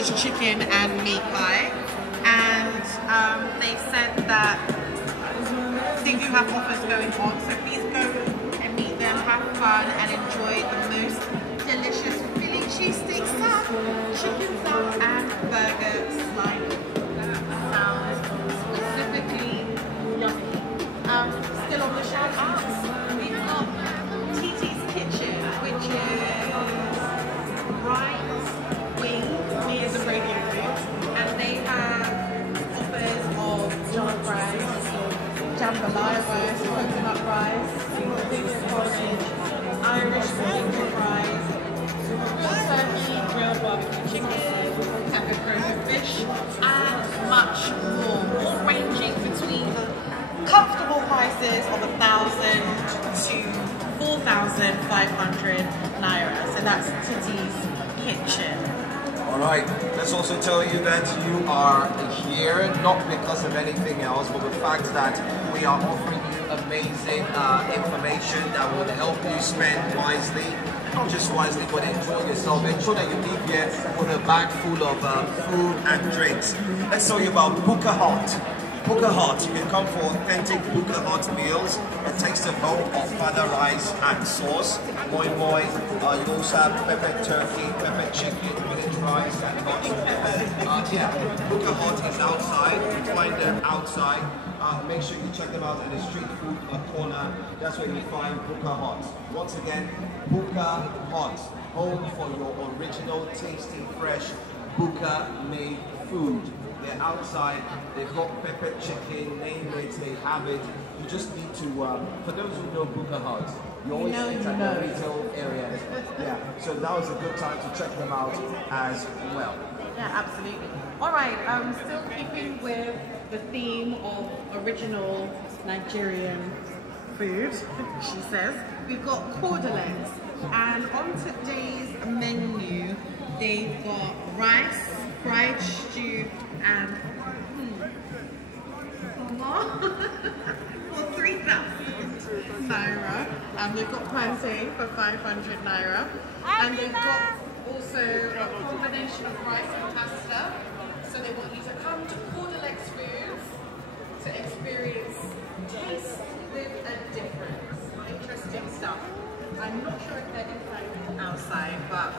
just chicken and meat pie. And they said that they do have offers going on, so please go and meet them, have fun, and enjoy the most delicious Philly cheesesteak sub, chicken sub, and burger slider. That sounds specifically yummy. Still on the shout outs, we've got TT's Kitchen, which is right wing near the radio booth, and they have offers of jollof rice, jambalaya rice, coconut rice, English porridge, Irish seafood rice, grilled turkey, grilled barbecue chicken, pepper frozen fish, and much more. All ranging between the comfortable prices of 1,000 to 4,500 naira. So that's Titi's Kitchen. Alright, let's also tell you that you are here not because of anything else, but the fact that we are offering you amazing information that will help you spend wisely. Not just wisely, but enjoy yourself. Ensure that you leave here with a bag full of food and drinks. Let's tell you about Buka Hot. Buka Hot, you can come for authentic Buka Hot meals. It takes a bowl of fada rice and sauce. Moi moi, you also have pepper turkey, pepper chicken, village rice and hot. Yeah, Buka Hot is outside. You find them outside. Make sure you check them out at the street food corner. That's where you find Buka Hot. Once again, Buka Hot, home for your original, tasty, fresh Buka made food. They're outside, they've got pepper chicken, name it, they have it. You just need to, for those who know Buka Hut, you always eat at the retail areas. Yeah, so that was a good time to check them out as well. Yeah, absolutely. All right, still keeping with the theme of original Nigerian food, she says. We've got cordelettes, and on today's menu, they've got rice, fried stew, and for 3,000 naira. They've got plantain for 500 naira, and they've got also a combination of rice and pasta. So they want you to come to Cordelex Foods to experience taste with a difference. Interesting stuff. I'm not sure if they're inside or outside, but